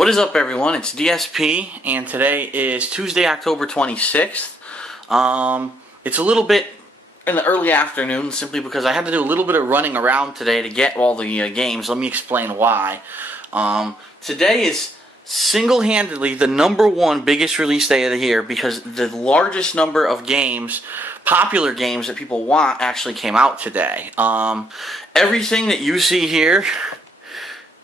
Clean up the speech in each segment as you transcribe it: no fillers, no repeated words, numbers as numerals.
What is up, everyone? It's DSP, and today is Tuesday, October 26th. It's a little bit in the early afternoon, simply because I had to do a little bit of running around today to get all the games. Let me explain why. Today is single-handedly the #1 biggest release day of the year, because the largest number of games, popular games that people want, actually came out today. Everything that you see here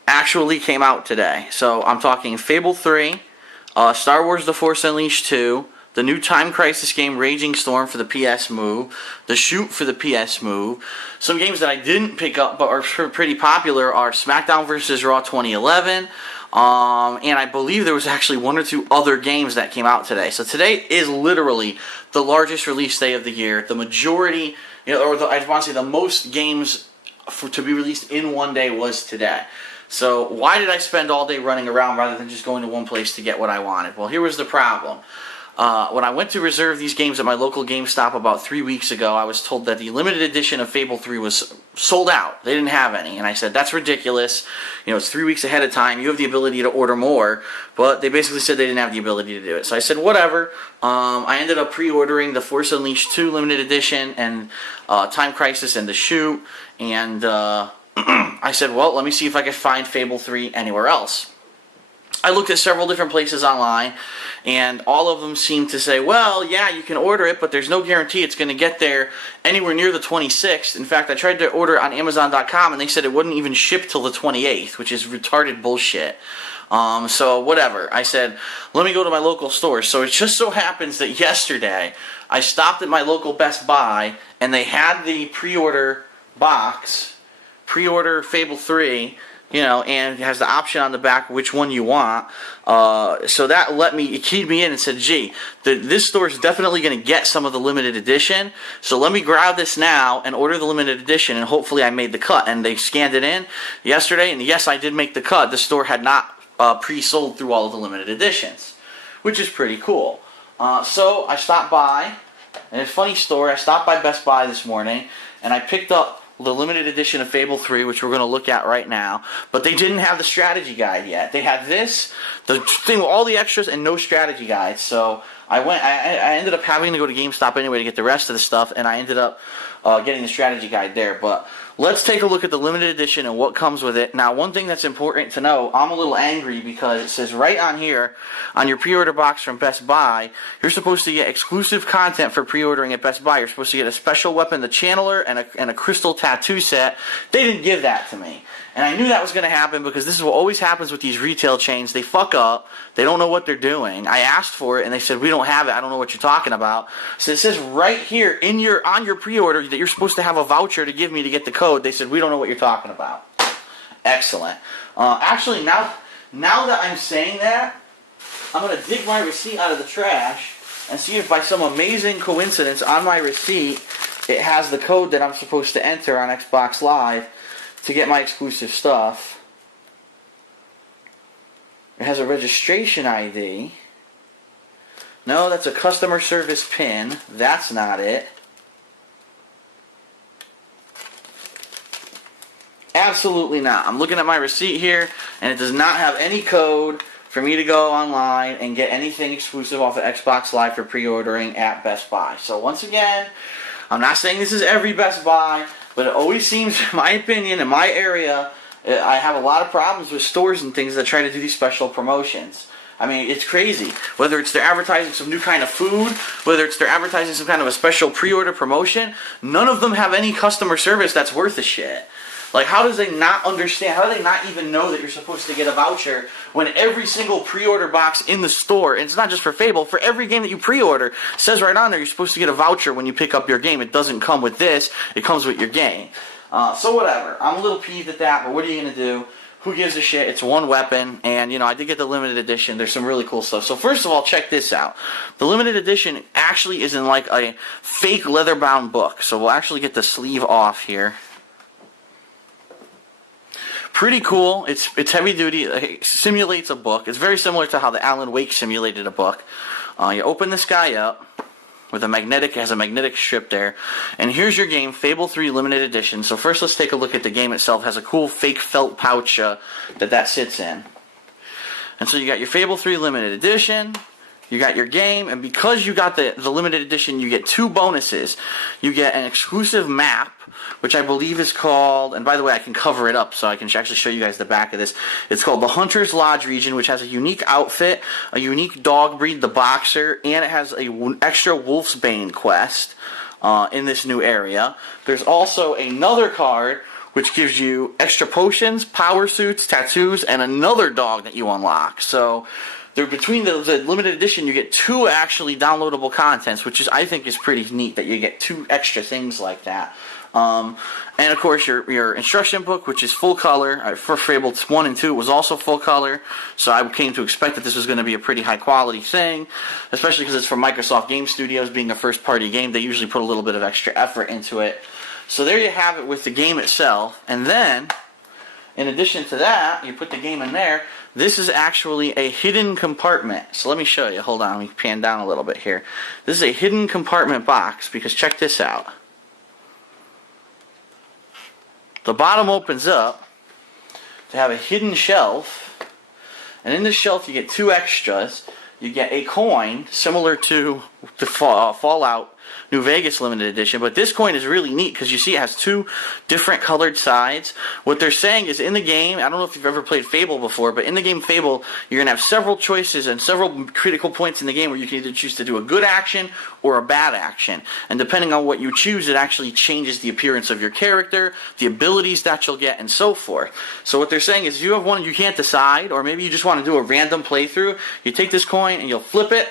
actually came out today. So I'm talking Fable 3, Star Wars The Force Unleashed 2, the new Time Crisis game Raging Storm for the PS Move, the Shoot for the PS Move. Some games that I didn't pick up but are pretty popular are SmackDown vs. Raw 2011, and I believe there was actually one or two other games that came out today. So today is literally the largest release day of the year. The majority, I want to say the most games to be released in one day was today. So why did I spend all day running around rather than just going to one place to get what I wanted? Well, here was the problem. When I went to reserve these games at my local GameStop about 3 weeks ago, I was told that the limited edition of Fable 3 was sold out. They didn't have any. And I said, that's ridiculous. It's 3 weeks ahead of time. You have the ability to order more. But they basically said they didn't have the ability to do it. So I said, whatever. I ended up pre-ordering the Force Unleashed 2 limited edition and Time Crisis and the Shoot. And I said, well, let me see if I can find Fable 3 anywhere else. I looked at several different places online, and all of them seemed to say, well, yeah, you can order it, but there's no guarantee it's going to get there anywhere near the 26th. In fact, I tried to order it on Amazon.com, and they said it wouldn't even ship till the 28th, which is retarded bullshit. So whatever. I said, let me go to my local store. So it just so happens that yesterday, I stopped at my local Best Buy, and they had the pre-order box, pre-order Fable 3, and it has the option on the back which one you want. So that it keyed me in and said, gee, this store is definitely going to get some of the limited edition, so let me grab this now and order the limited edition, and hopefully I made the cut. And they scanned it in yesterday, and yes, I did make the cut. The store had not pre-sold through all of the limited editions, which is pretty cool. So I stopped by, and it's a funny story. I stopped by Best Buy this morning, and I picked up the limited edition of Fable 3, which we're going to look at right now. But they didn't have the strategy guide yet. They had this, the thing with all the extras, and no strategy guide. So I ended up having to go to GameStop anyway to get the rest of the stuff, and I ended up getting the strategy guide there. But let's take a look at the limited edition and what comes with it. Now, one thing that's important to know, I'm a little angry because it says right on here, on your pre-order box from Best Buy, you're supposed to get exclusive content for pre-ordering at Best Buy. You're supposed to get a special weapon, the Channeler, and a crystal tattoo set. They didn't give that to me. And I knew that was going to happen because this is what always happens with these retail chains. They fuck up. They don't know what they're doing. I asked for it, and they said, we don't have it. I don't know what you're talking about. So it says right here on your pre-order that you're supposed to have a voucher to give me to get the code. They said, we don't know what you're talking about. Excellent. Actually, now that I'm saying that, I'm going to dig my receipt out of the trash and see if by some amazing coincidence on my receipt it has the code that I'm supposed to enter on Xbox Live to get my exclusive stuff. It has a registration ID. No, that's a customer service pin. That's not it. Absolutely not. I'm looking at my receipt here, and it does not have any code for me to go online and get anything exclusive off of Xbox Live for pre-ordering at Best Buy. So once again, I'm not saying this is every Best Buy, but it always seems, in my opinion, in my area, I have a lot of problems with stores and things that try to do these special promotions. I mean, it's crazy. Whether it's they're advertising some new kind of food, whether it's they're advertising some kind of a special pre-order promotion, none of them have any customer service that's worth a shit. Like, how does they not understand? How do they not even know that you're supposed to get a voucher when every single pre-order box in the store, and it's not just for Fable, for every game that you pre-order, says right on there you're supposed to get a voucher when you pick up your game. It doesn't come with this. It comes with your game. So whatever. I'm a little peeved at that, but what are you going to do? Who gives a shit? It's one weapon, and, I did get the limited edition. There's some really cool stuff. So first of all, check this out. The limited edition actually is in like a fake leather-bound book. So we'll actually get the sleeve off here. Pretty cool. It's heavy duty. It simulates a book. It's very similar to how the Alan Wake simulated a book. You open this guy up with it has a magnetic strip there. And here's your game, Fable 3 Limited Edition. So first let's take a look at the game itself. It has a cool fake felt pouch that sits in. And so you got your Fable 3 limited edition, you got your game, and because you got the limited edition, you get 2 bonuses. You get an exclusive map, which I believe is called, and by the way, I can cover it up so I can actually show you guys the back of this. It's called the Hunter's Lodge region, which has a unique outfit, a unique dog breed, the Boxer, and it has a extra Wolf's Bane quest in this new area. There's also another card which gives you extra potions, power suits, tattoos, and another dog that you unlock. So between the limited edition, you get 2 actually downloadable contents, which I think is pretty neat that you get 2 extra things like that. And of course your instruction book, which is full color. For Fable 1 and 2, it was also full color, so I came to expect that this was going to be a pretty high quality thing, especially because it's from Microsoft Game Studios, being a first party game. They usually put a little bit of extra effort into it. So there you have it with the game itself, and then in addition to that, you put the game in there. This is actually a hidden compartment. So let me show you. Hold on, let me pan down a little bit here. This is a hidden compartment box, because check this out. The bottom opens up to have a hidden shelf, and in this shelf you get 2 extras. You get a coin similar to the Fallout New Vegas limited edition, but this coin is really neat because you see it has 2 different colored sides. What they're saying is in the game, I don't know if you've ever played Fable before, but in the game Fable, you're going to have several choices and several critical points in the game where you can either choose to do a good action or a bad action. And depending on what you choose, it actually changes the appearance of your character, the abilities that you'll get, and so forth. So what they're saying is if you have one you can't decide, or maybe you just want to do a random playthrough, you take this coin and you'll flip it.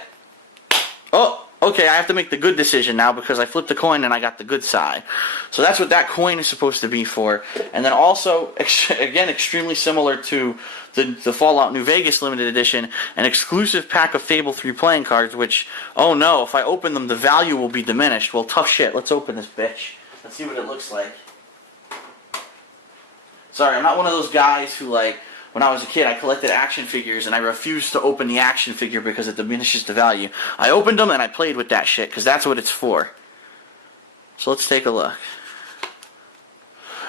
Oh! Okay, I have to make the good decision now because I flipped the coin and I got the good side. So that's what that coin is supposed to be for. And then also, again, extremely similar to the Fallout New Vegas limited edition, an exclusive pack of Fable 3 playing cards, which, oh no, if I open them, the value will be diminished. Well, tough shit. Let's open this bitch. Let's see what it looks like. Sorry, I'm not one of those guys who, like, when I was a kid, I collected action figures, and I refused to open the action figure because it diminishes the value. I opened them, and I played with that shit, because that's what it's for. So let's take a look.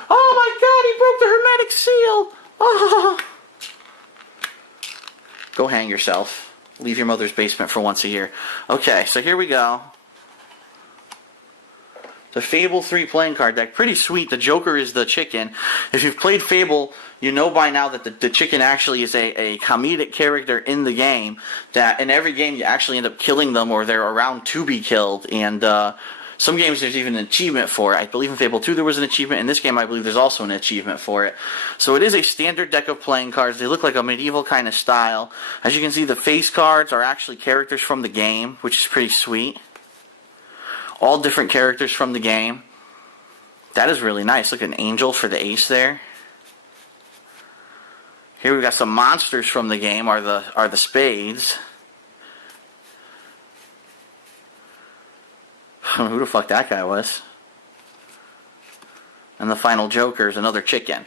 Oh my god, he broke the hermetic seal! Oh. Go hang yourself. Leave your mother's basement for once a year. Okay, so here we go. The Fable 3 playing card deck. Pretty sweet. The Joker is the chicken. If you've played Fable, you know by now that the chicken actually is a comedic character in the game, that in every game you actually end up killing them or they're around to be killed. And some games there's even an achievement for it. I believe in Fable 2 there was an achievement. In this game I believe there's also an achievement for it. So it is a standard deck of playing cards. They look like a medieval kind of style. As you can see, the face cards are actually characters from the game, which is pretty sweet. All different characters from the game. That is really nice. Look at an angel for the ace there. Here we've got some monsters from the game, are the spades. Who the fuck that guy was. And the final Joker is another chicken.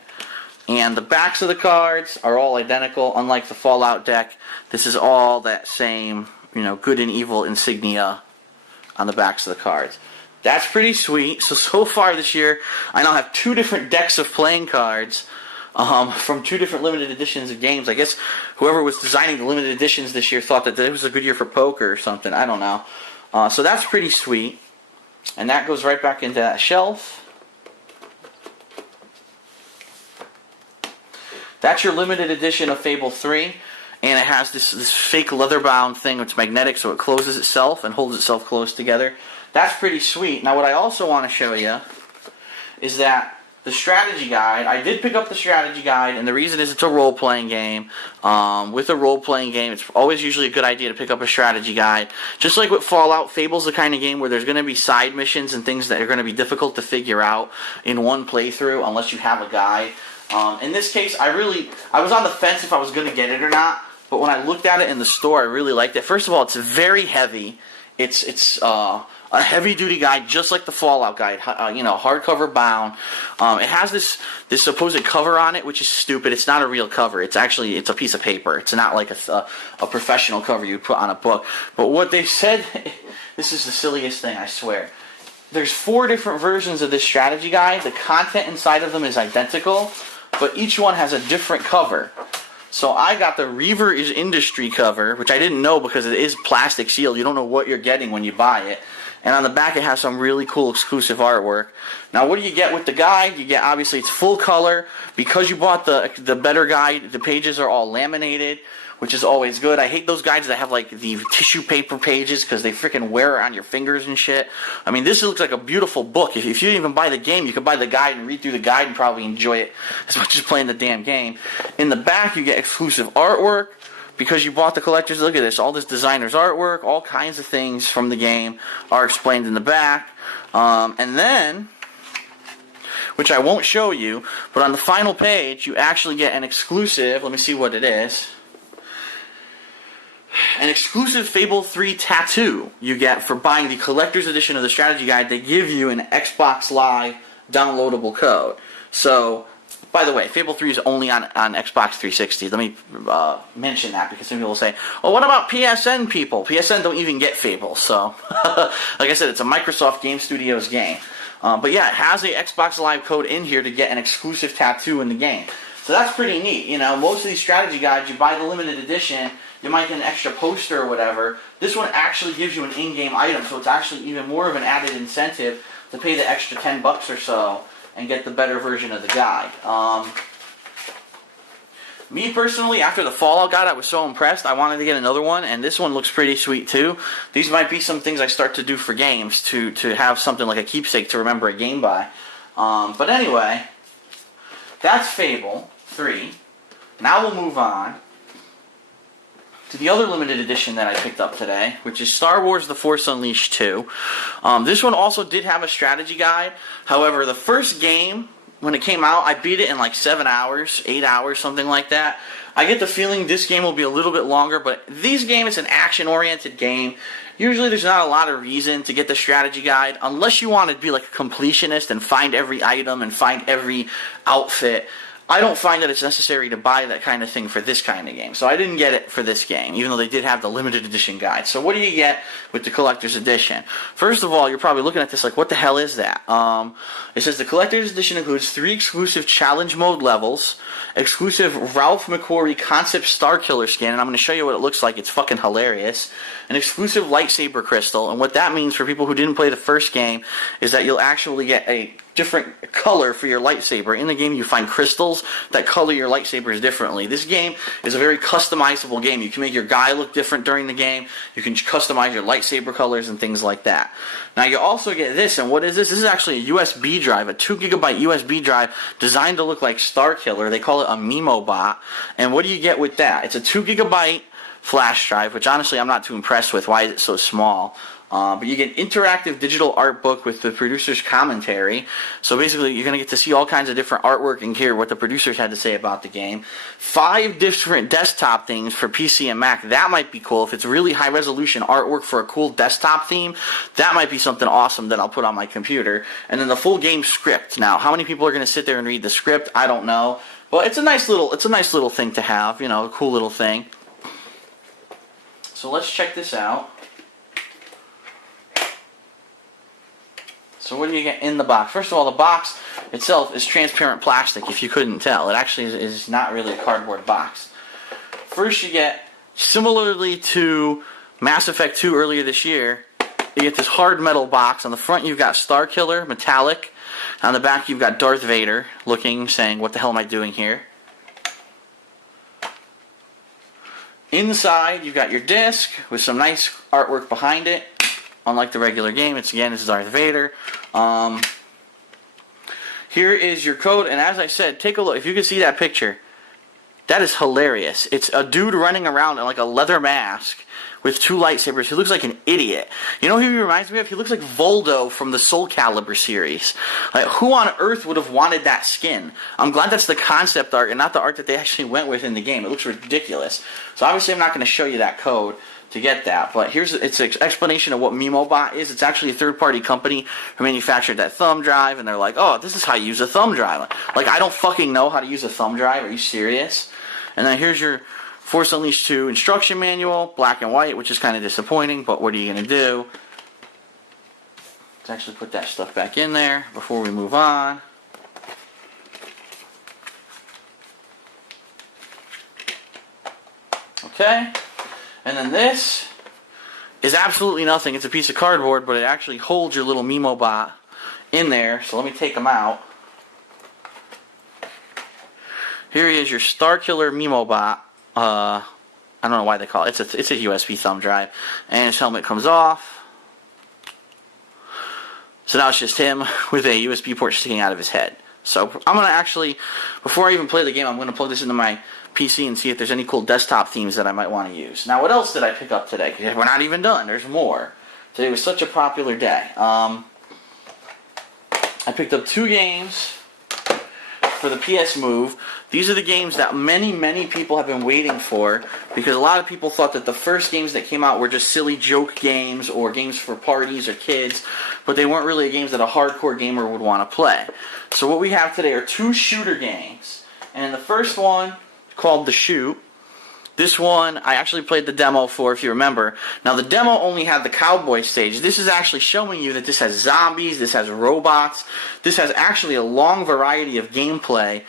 And the backs of the cards are all identical, unlike the Fallout deck. This is all that same, good and evil insignia on the backs of the cards. That's pretty sweet. So far this year, I now have 2 different decks of playing cards from 2 different limited editions of games. I guess whoever was designing the limited editions this year thought that it was a good year for poker or something. I don't know. So that's pretty sweet. And that goes right back into that shelf. That's your limited edition of Fable 3. And it has this fake leather-bound thing. It's magnetic, so it closes itself and holds itself closed together. That's pretty sweet. Now, what I also want to show you is that the strategy guide, I did pick up the strategy guide, and the reason is it's a role-playing game. With a role-playing game, it's always usually a good idea to pick up a strategy guide. Just like with Fallout, Fable's the kind of game where there's going to be side missions and things that are going to be difficult to figure out in one playthrough unless you have a guide. In this case, I was on the fence if I was going to get it or not. But when I looked at it in the store, I really liked it. First of all, it's very heavy. It's a heavy-duty guide, just like the Fallout guide. Hardcover bound. It has this supposed cover on it, which is stupid. It's not a real cover. It's a piece of paper. It's not like a professional cover you'd put on a book. But what they said, this is the silliest thing, I swear. There's 4 different versions of this strategy guide. The content inside of them is identical, but each one has a different cover. So I got the Reaver is Industry cover, which I didn't know because it is plastic sealed. You don't know what you're getting when you buy it. And on the back it has some really cool exclusive artwork. Now what do you get with the guide? You get, obviously it's full color. Because you bought the better guide, the pages are all laminated, which is always good. I hate those guides that have like the tissue paper pages because they freaking wear on your fingers and shit. I mean, this looks like a beautiful book. If you didn't even buy the game, you could buy the guide and read through the guide and probably enjoy it as much as playing the damn game. In the back, you get exclusive artwork. Because you bought the collector's, look at this, all this designer's artwork, all kinds of things from the game are explained in the back. And then, which I won't show you, but on the final page, you actually get an exclusive, let me see what it is, an exclusive Fable 3 tattoo you get for buying the collector's edition of the strategy guide. They give you an Xbox Live downloadable code. So, by the way, Fable 3 is only on Xbox 360. Let me mention that because some people will say, well, what about PSN people? PSN don't even get Fable. So, like I said, it's a Microsoft Game Studios game. But yeah, it has a Xbox Live code in here to get an exclusive tattoo in the game. So that's pretty neat. You know, most of these strategy guides, you buy the limited edition, you might get an extra poster or whatever. This one actually gives you an in-game item, so it's actually even more of an added incentive to pay the extra $10 or so and get the better version of the guide. Me personally, after the Fallout guide, I was so impressed, I wanted to get another one, and this one looks pretty sweet too. These might be some things I start to do for games, to have something like a keepsake to remember a game by. But anyway, that's Fable 3. Now we'll move on to the other limited edition that I picked up today, which is Star Wars The Force Unleashed 2. This one also did have a strategy guide. However, the first game, when it came out, I beat it in like 7 hours, 8 hours, something like that. I get the feeling this game will be a little bit longer, but this game is an action-oriented game. Usually there's not a lot of reason to get the strategy guide, unless you want to be like a completionist and find every item and find every outfit. I don't find that it's necessary to buy that kind of thing for this kind of game. So I didn't get it for this game, even though they did have the limited edition guide. So what do you get with the collector's edition? First of all, you're probably looking at this like, what the hell is that? It says the collector's edition includes 3 exclusive challenge mode levels, exclusive Ralph McQuarrie concept Star Killer skin, and I'm going to show you what it looks like. It's fucking hilarious. An exclusive lightsaber crystal, and what that means for people who didn't play the first game is that you'll actually get a different color for your lightsaber. In the game you find crystals that color your lightsabers differently. This game is a very customizable game. You can make your guy look different during the game. You can customize your lightsaber colors and things like that. Now you also get this, and what is this? This is actually a USB drive, a 2GB USB drive designed to look like Star Killer. They call it a Mimo bot. And what do you get with that? It's a 2GB flash drive, which honestly I'm not too impressed with. Why is it so small? But you get interactive digital art book with the producer's commentary. So basically you're going to get to see all kinds of different artwork and hear what the producers had to say about the game. 5 different desktop themes for PC and Mac. That might be cool. If it's really high resolution artwork for a cool desktop theme, that might be something awesome that I'll put on my computer. And then the full game script. Now, how many people are going to sit there and read the script? I don't know. But it's a nice little thing to have, you know, a cool little thing. So let's check this out. So what do you get in the box? First of all, the box itself is transparent plastic, if you couldn't tell. It actually is not really a cardboard box. First you get, similarly to Mass Effect 2 earlier this year, you get this hard metal box. On the front you've got Star Killer, metallic. On the back you've got Darth Vader looking, saying, what the hell am I doing here? Inside you've got your disc with some nice artwork behind it. Unlike the regular game, it's Darth Vader. Here is your code, and as I said, take a look. If you can see that picture, that is hilarious. It's a dude running around in like a leather mask with 2 lightsabers. He looks like an idiot. You know who he reminds me of? He looks like Voldo from the Soul Calibur series. Like, who on earth would have wanted that skin? I'm glad that's the concept art and not the art that they actually went with in the game. It looks ridiculous. So obviously I'm not going to show you that code to get that, but it's an explanation of what MimoBot is. It's actually a third-party company who manufactured that thumb drive, and they're like, oh, this is how you use a thumb drive. Like, I don't fucking know how to use a thumb drive. Are you serious? And then here's your Force Unleashed 2 instruction manual, black and white, which is kind of disappointing, but what are you going to do? Let's actually put that stuff back in there before we move on. Okay, and then this is absolutely nothing. It's a piece of cardboard, but it actually holds your little Mimo bot in there. So let me take them out. Here is your Star Killer Mimo bot. I don't know why they call it. It's a USB thumb drive, and his helmet comes off. So now it's just him with a USB port sticking out of his head. So I'm gonna actually, before I even play the game, I'm gonna plug this into my PC and see if there's any cool desktop themes that I might want to use. Now, what else did I pick up today? Because we're not even done. There's more. Today was such a popular day. I picked up 2 games for the PS Move. These are the games that many people have been waiting for, because a lot of people thought that the first games that came out were just silly joke games or games for parties or kids, but they weren't really games that a hardcore gamer would want to play. So what we have today are 2 shooter games. And the first one, called The Shoot. This one, I actually played the demo for, if you remember. Now, the demo only had the cowboy stage. This is actually showing you that this has zombies, this has robots, this has actually a long variety of gameplay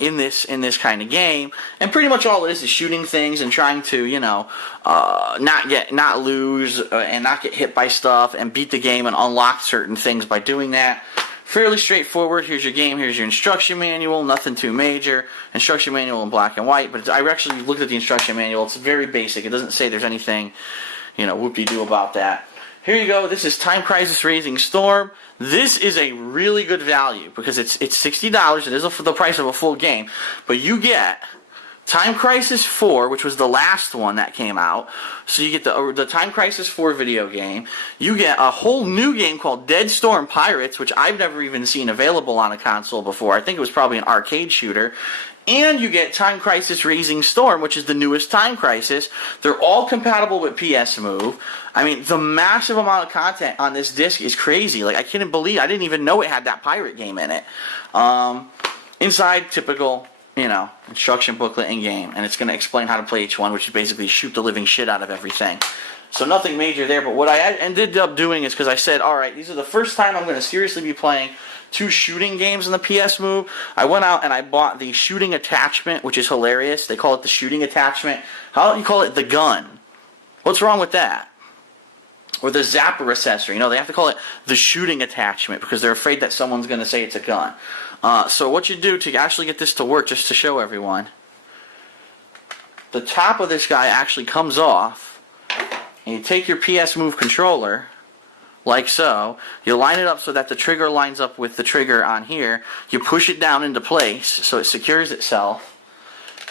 in this kind of game. And pretty much all it is shooting things and trying to, you know, not lose and not get hit by stuff and beat the game and unlock certain things by doing that. Fairly straightforward. Here's your game. Here's your instruction manual. Nothing too major. Instruction manual in black and white. But I actually looked at the instruction manual. It's very basic. It doesn't say there's anything, you know, whoop-de-doo about that. Here you go. This is Time Crisis Razing Storm. This is a really good value because it's $60. It is the price of a full game. But you get Time Crisis 4, which was the last one that came out. So you get the Time Crisis 4 video game. You get a whole new game called Dead Storm Pirates, which I've never even seen available on a console before. I think it was probably an arcade shooter. And you get Time Crisis Razing Storm, which is the newest Time Crisis. They're all compatible with PS Move. I mean, the massive amount of content on this disc is crazy. Like, I couldn't believe, I didn't even know it had that pirate game in it. Inside, typical, you know, instruction booklet and game, and it's going to explain how to play each one, which is basically shoot the living shit out of everything. So nothing major there, but what I ended up doing is, because I said, alright, these are the first time I'm going to seriously be playing 2 shooting games in the PS Move. I went out and I bought the shooting attachment, which is hilarious. They call it the shooting attachment. How do you call it the gun? What's wrong with that? Or the zapper accessory. You know, they have to call it the shooting attachment because they're afraid that someone's going to say it's a gun. So what you do to actually get this to work, just to show everyone, the top of this guy actually comes off, and you take your PS Move controller, like so, you line it up so that the trigger lines up with the trigger on here, you push it down into place so it secures itself,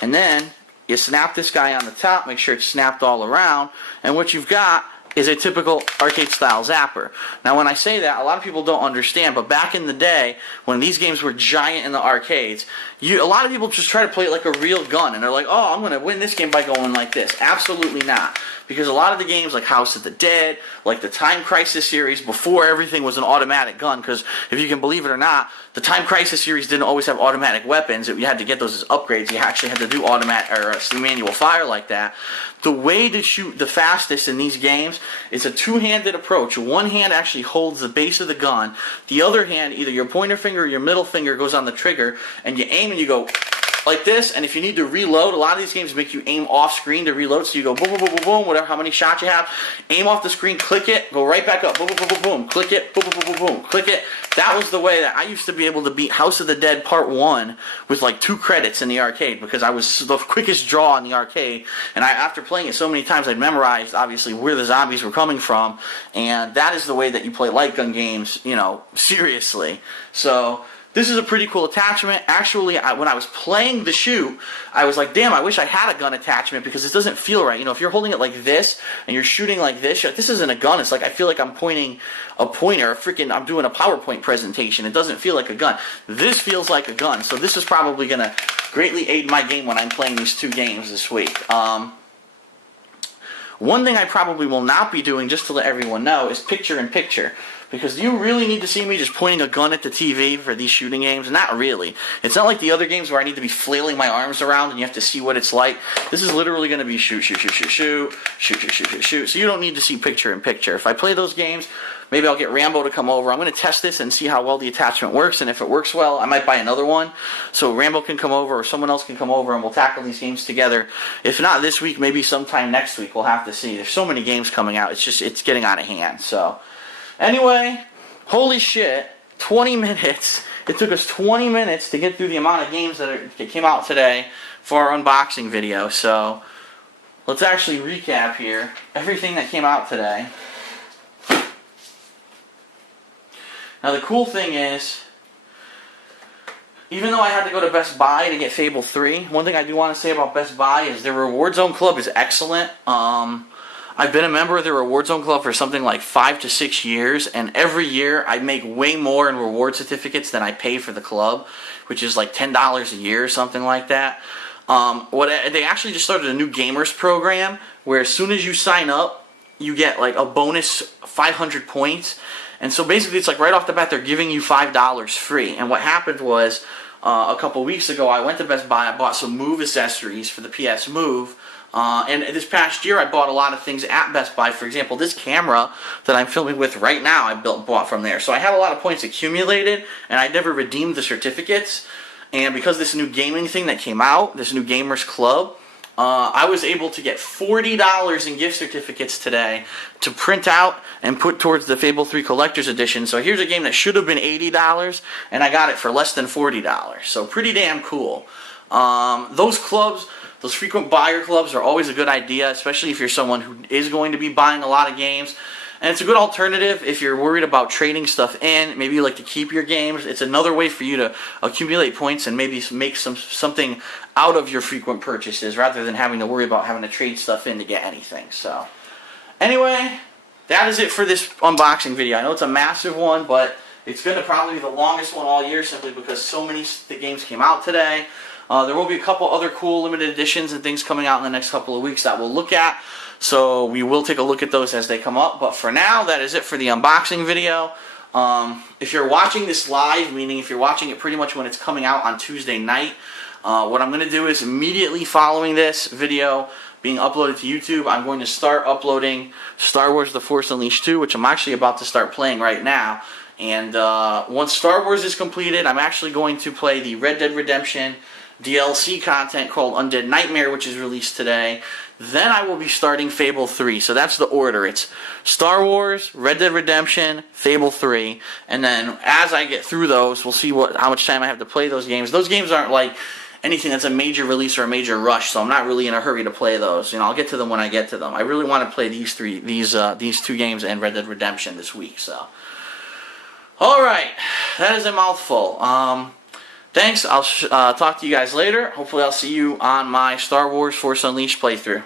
and then you snap this guy on the top, make sure it's snapped all around, and what you've got is a typical arcade-style zapper. Now, when I say that, a lot of people don't understand, but back in the day, when these games were giant in the arcades, a lot of people just try to play it like a real gun, and they're like, oh, I'm going to win this game by going like this. Absolutely not. Because a lot of the games, like House of the Dead, like the Time Crisis series, before everything was an automatic gun, because if you can believe it or not, the Time Crisis series didn't always have automatic weapons. You had to get those as upgrades. You actually had to do automatic or manual fire like that. The way to shoot the fastest in these games is a two-handed approach. One hand actually holds the base of the gun. The other hand, either your pointer finger or your middle finger goes on the trigger, and you aim and you go like this, and if you need to reload, a lot of these games make you aim off screen to reload, so you go boom, boom, boom, boom, boom, whatever, how many shots you have, aim off the screen, click it, go right back up, boom, boom, boom, boom, boom, click it, boom, boom, boom, boom, boom, click it. That was the way that I used to be able to beat House of the Dead Part 1 with like 2 credits in the arcade, because I was the quickest draw in the arcade, and after playing it so many times, I'd memorized, obviously, where the zombies were coming from, and that is the way that you play light gun games, you know, seriously. So this is a pretty cool attachment. Actually, when I was playing the shoot, I was like, damn, I wish I had a gun attachment because this doesn't feel right. You know, if you're holding it like this and you're shooting like this isn't a gun. It's like I feel like I'm pointing a pointer. I'm doing a PowerPoint presentation. It doesn't feel like a gun. This feels like a gun. So this is probably going to greatly aid my game when I'm playing these 2 games this week. One thing I probably will not be doing, just to let everyone know, is picture-in-picture. Because do you really need to see me just pointing a gun at the TV for these shooting games? Not really. It's not like the other games where I need to be flailing my arms around and you have to see what it's like. This is literally going to be shoot, shoot, shoot, shoot, shoot, shoot, shoot, shoot, shoot, shoot. So you don't need to see picture in picture. If I play those games, maybe I'll get Rambo to come over. I'm going to test this and see how well the attachment works, and if it works well, I might buy another one. So Rambo can come over or someone else can come over and we'll tackle these games together. If not this week, maybe sometime next week. We'll have to see. There's so many games coming out. It's getting out of hand. So anyway, holy shit, 20 minutes. It took us 20 minutes to get through the amount of games that came out today for our unboxing video. So let's actually recap here. Everything that came out today. Now the cool thing is, even though I had to go to Best Buy to get Fable 3, one thing I do want to say about Best Buy is their Reward Zone Club is excellent. I've been a member of the Reward Zone Club for something like 5 to 6 years, and every year I make way more in reward certificates than I pay for the club, which is like $10 a year or something like that. They actually just started a new gamers program where as soon as you sign up, you get like a bonus 500 points. And so basically it's like right off the bat they're giving you $5 free. And what happened was a couple weeks ago I went to Best Buy, I bought some Move accessories for the PS Move. And this past year I bought a lot of things at Best Buy. For example, this camera that I'm filming with right now I bought from there. So I had a lot of points accumulated and I never redeemed the certificates. And because this new gaming thing that came out, this new Gamers Club, I was able to get $40 in gift certificates today to print out and put towards the Fable 3 Collector's Edition. So here's a game that should have been $80 and I got it for less than $40. So pretty damn cool. Those clubs, those frequent buyer clubs are always a good idea, especially if you're someone who is going to be buying a lot of games. And it's a good alternative if you're worried about trading stuff in. Maybe you like to keep your games. It's another way for you to accumulate points and maybe make something out of your frequent purchases rather than having to worry about having to trade stuff in to get anything. So anyway, that is it for this unboxing video. I know it's a massive one, but it's going to probably be the longest one all year simply because so many games came out today. There will be a couple other cool limited editions and things coming out in the next couple of weeks that we'll look at. So we will take a look at those as they come up. But for now, that is it for the unboxing video. If you're watching this live, meaning if you're watching it pretty much when it's coming out on Tuesday night, what I'm going to do is immediately following this video being uploaded to YouTube, I'm going to start uploading Star Wars The Force Unleashed 2, which I'm actually about to start playing right now. And once Star Wars is completed, I'm actually going to play the Red Dead Redemption DLC content called Undead Nightmare, which is released today. Then I will be starting Fable 3. So that's the order. It's Star Wars, Red Dead Redemption, Fable 3. And then as I get through those, we'll see how much time I have to play those games. Those games aren't like anything that's a major release or a major rush, so I'm not really in a hurry to play those. You know, I'll get to them when I get to them. I really want to play these two games and Red Dead Redemption this week. So, all right, that is a mouthful. Thanks. I'll talk to you guys later. Hopefully I'll see you on my Star Wars Force Unleashed playthrough.